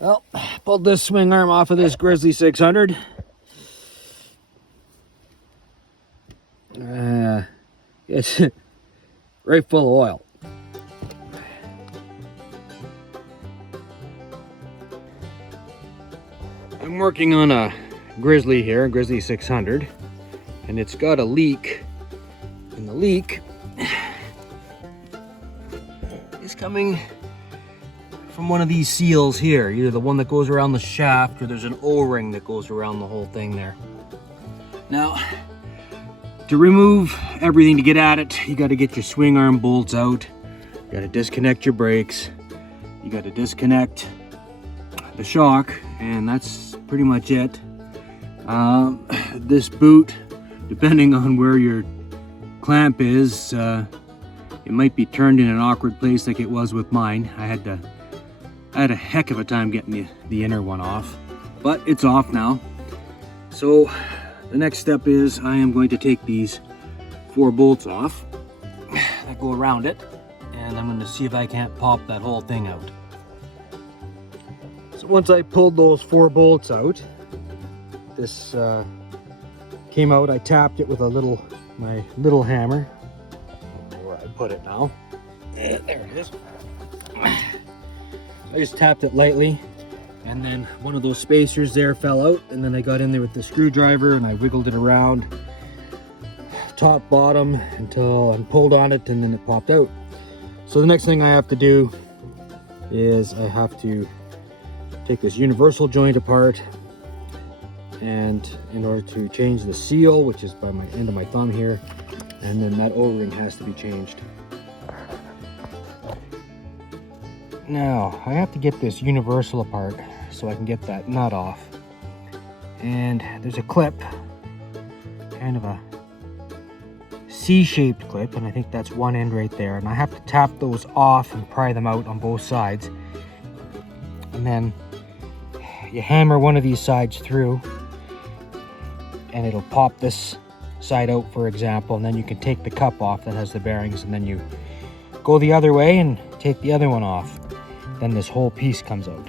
Well, pulled this swing arm off of this Grizzly 600. It's right full of oil. I'm working on a Grizzly here, a Grizzly 600, and it's got a leak, and the leak is coming from one of these seals here, either the one that goes around the shaft or there's an O-ring that goes around the whole thing there. Now, to remove everything, to get at it, you got to get your swing arm bolts out, you got to disconnect your brakes, you got to disconnect the shock, and that's pretty much it. This boot, depending on where your clamp is, it might be turned in an awkward place like it was with mine. I had a heck of a time getting the inner one off, but it's off now. So the next step is I am going to take these 4 bolts off that go around it, and I'm going to see if I can't pop that whole thing out. So once I pulled those 4 bolts out, this came out. I tapped it with my little hammer. I don't know where I put it now. Yeah, there it is. I just tapped it lightly, and then one of those spacers there fell out, and then I got in there with the screwdriver and I wiggled it around top bottom until I pulled on it, and then it popped out. So the next thing I have to do is I have to take this universal joint apart, and in order to change the seal, which is by my end of my thumb here, and then that O-ring has to be changed. Now, I have to get this universal apart so I can get that nut off. And there's a clip, kind of a C-shaped clip, and I think that's one end right there. And I have to tap those off and pry them out on both sides. And then you hammer one of these sides through, and it'll pop this side out, for example, and then you can take the cup off that has the bearings, and then you go the other way and take the other one off. Then this whole piece comes out.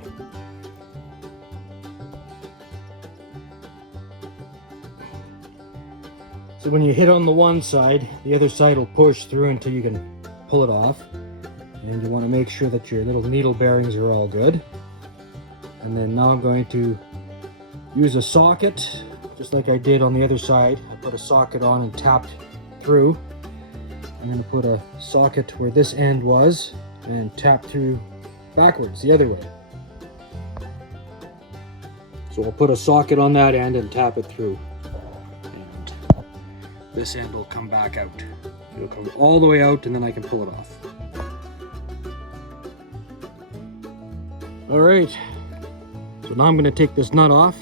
So when you hit on the one side, the other side will push through until you can pull it off. And you want to make sure that your little needle bearings are all good. And then now I'm going to use a socket, just like I did on the other side. I put a socket on and tapped through. I'm going to put a socket where this end was and tap through backwards the other way. So I'll put a socket on that end and tap it through, and this end will come back out. It'll come all the way out, and then I can pull it off. All right, so now I'm going to take this nut off.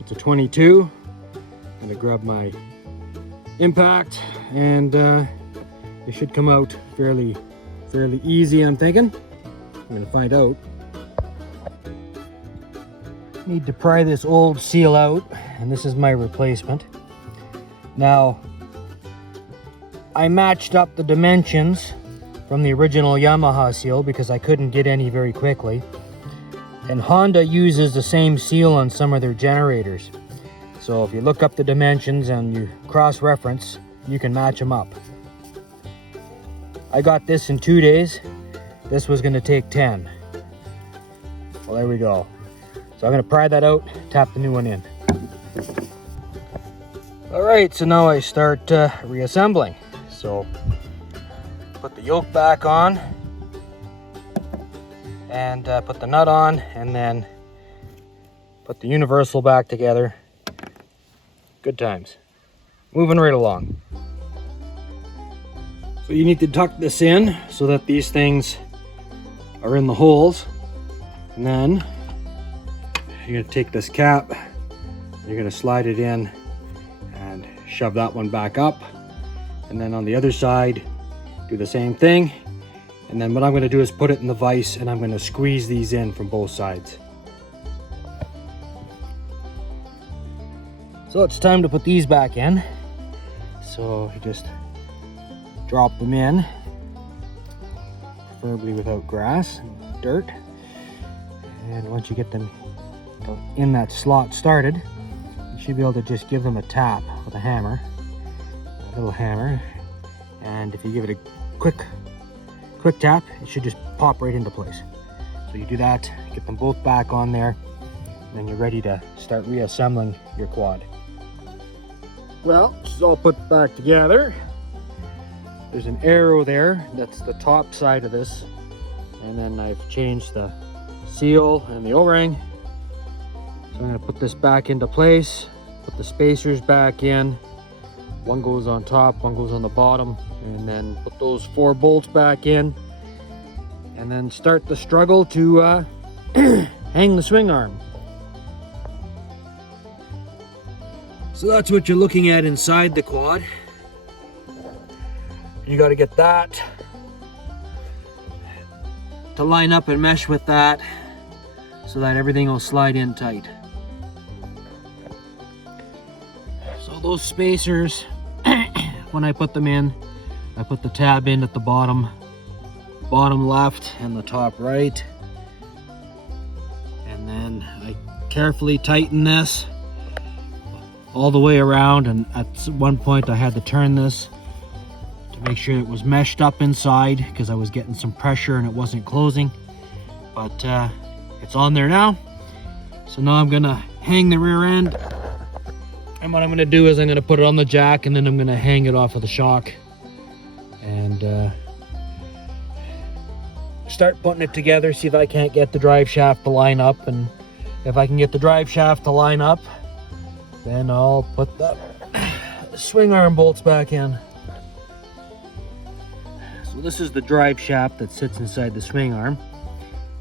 It's a 22. I'm going to grab my impact, and it should come out fairly easy, I'm thinking. I'm going to find out. Need to pry this old seal out, and this is my replacement. Now, I matched up the dimensions from the original Yamaha seal because I couldn't get any very quickly. And Honda uses the same seal on some of their generators. So if you look up the dimensions and you cross-reference, you can match them up. I got this in 2 days. This was going to take 10. Well, there we go. So I'm going to pry that out, tap the new one in. All right, so now I start reassembling. So put the yoke back on, and put the nut on, and then put the universal back together. Good times. Moving right along. So you need to tuck this in so that these things are in the holes, and then you're going to take this cap, you're going to slide it in and shove that one back up, and then on the other side do the same thing, and then what I'm going to do is put it in the vise, and I'm going to squeeze these in from both sides. So it's time to put these back in. So you just drop them in, preferably without grass and dirt, And once you get them in that slot started, you should be able to just give them a tap with a hammer, a little hammer. And if you give it a quick tap, it should just pop right into place. So you do that, get them both back on there, and then you're ready to start reassembling your quad. Well, this is all put back together. There's an arrow there, that's the top side of this. And then I've changed the seal and the O-ring. So I'm gonna put this back into place, put the spacers back in. One goes on top, one goes on the bottom, and then put those 4 bolts back in. And then start the struggle to hang the swing arm. So that's what you're looking at inside the quad. You got to get that to line up and mesh with that so that everything will slide in tight. So those spacers, when I put them in, I put the tab in at the bottom left and the top right. And then I carefully tighten this all the way around, and at one point I had to turn this to make sure it was meshed up inside because I was getting some pressure and it wasn't closing. But it's on there now. So now I'm gonna hang the rear end, and what I'm gonna do is I'm gonna put it on the jack, and then I'm gonna hang it off of the shock and start putting it together, see if I can't get the drive shaft to line up. And if I can get the drive shaft to line up, then I'll put the swing arm bolts back in. So this is the drive shaft that sits inside the swing arm.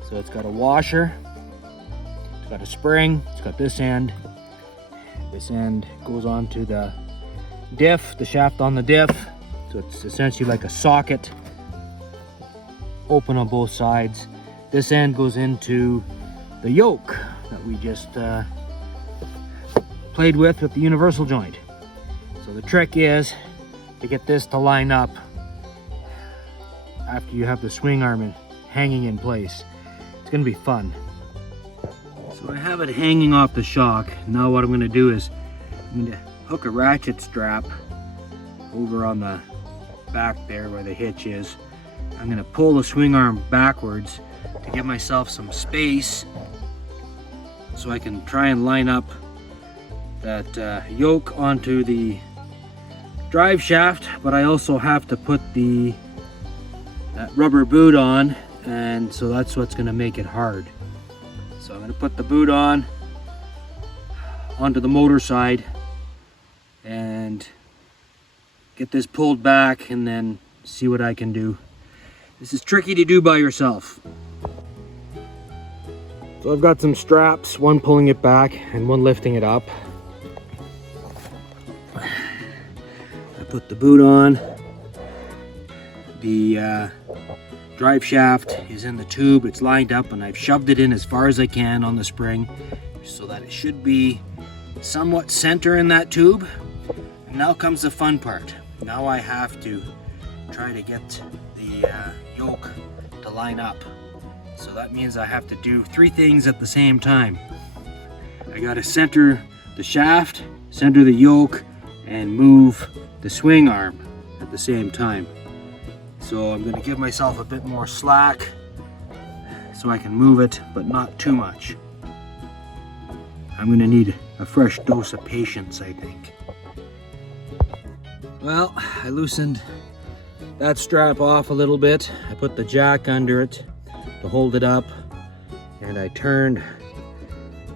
So it's got a washer, it's got a spring, it's got this end. This end goes onto the diff, the shaft on the diff. So it's essentially like a socket, open on both sides. This end goes into the yoke that we just played with the universal joint. So the trick is to get this to line up after you have the swing arm hanging in place. It's going to be fun. So I have it hanging off the shock. Now what I'm going to do is I'm going to hook a ratchet strap over on the back there where the hitch is. I'm going to pull the swing arm backwards to give myself some space so I can try and line up that yoke onto the drive shaft, but I also have to put that rubber boot on, and so that's what's going to make it hard. So I'm going to put the boot on onto the motor side and get this pulled back and then see what I can do. This is tricky to do by yourself. So I've got some straps, one pulling it back and one lifting it up. I put the boot on. The drive shaft is in the tube, it's lined up, and I've shoved it in as far as I can on the spring so that it should be somewhat center in that tube. And now comes the fun part. Now I have to try to get the yoke to line up. So that means I have to do 3 things at the same time. I gotta center the shaft, center the yoke, and move the swing arm at the same time. So I'm gonna give myself a bit more slack so I can move it, but not too much. I'm gonna need a fresh dose of patience, I think. Well, I loosened that strap off a little bit. I put the jack under it to hold it up, and I turned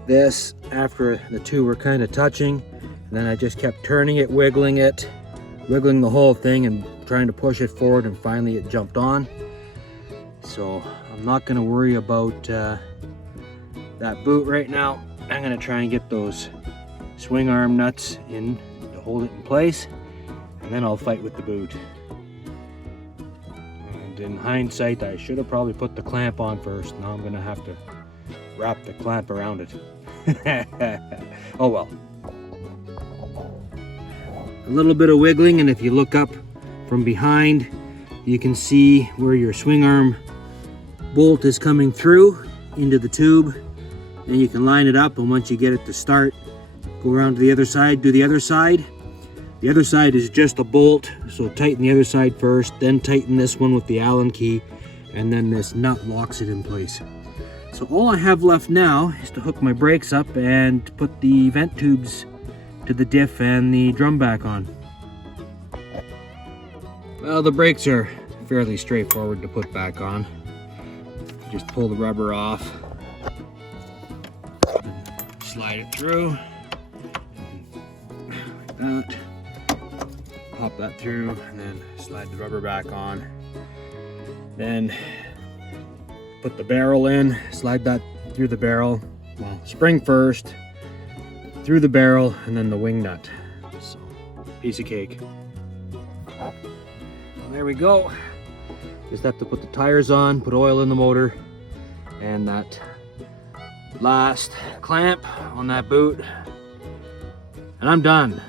this after the two were kind of touching, and then I just kept turning it, wiggling the whole thing and trying to push it forward, and finally it jumped on. So I'm not going to worry about that boot right now. I'm going to try and get those swing arm nuts in to hold it in place, and then I'll fight with the boot. And in hindsight, I should have probably put the clamp on first. Now I'm going to have to wrap the clamp around it. Oh well. A little bit of wiggling, and if you look up from behind, you can see where your swing arm bolt is coming through. into the tube. Then you can line it up, and once you get it to start, go around to the other side, do the other side. The other side is just a bolt, so tighten the other side first, then tighten this one with the Allen key, and then this nut locks it in place. So all I have left now is to hook my brakes up and put the vent tubes to the diff and the drum back on. Well, the brakes are fairly straightforward to put back on. Just pull the rubber off, slide it through, like that. Pop that through, and then slide the rubber back on. Then put the barrel in, slide that through the barrel. Well, spring first, through the barrel, and then the wing nut. So, piece of cake. There we go. Just have to put the tires on, put oil in the motor, and that last clamp on that boot, and I'm done.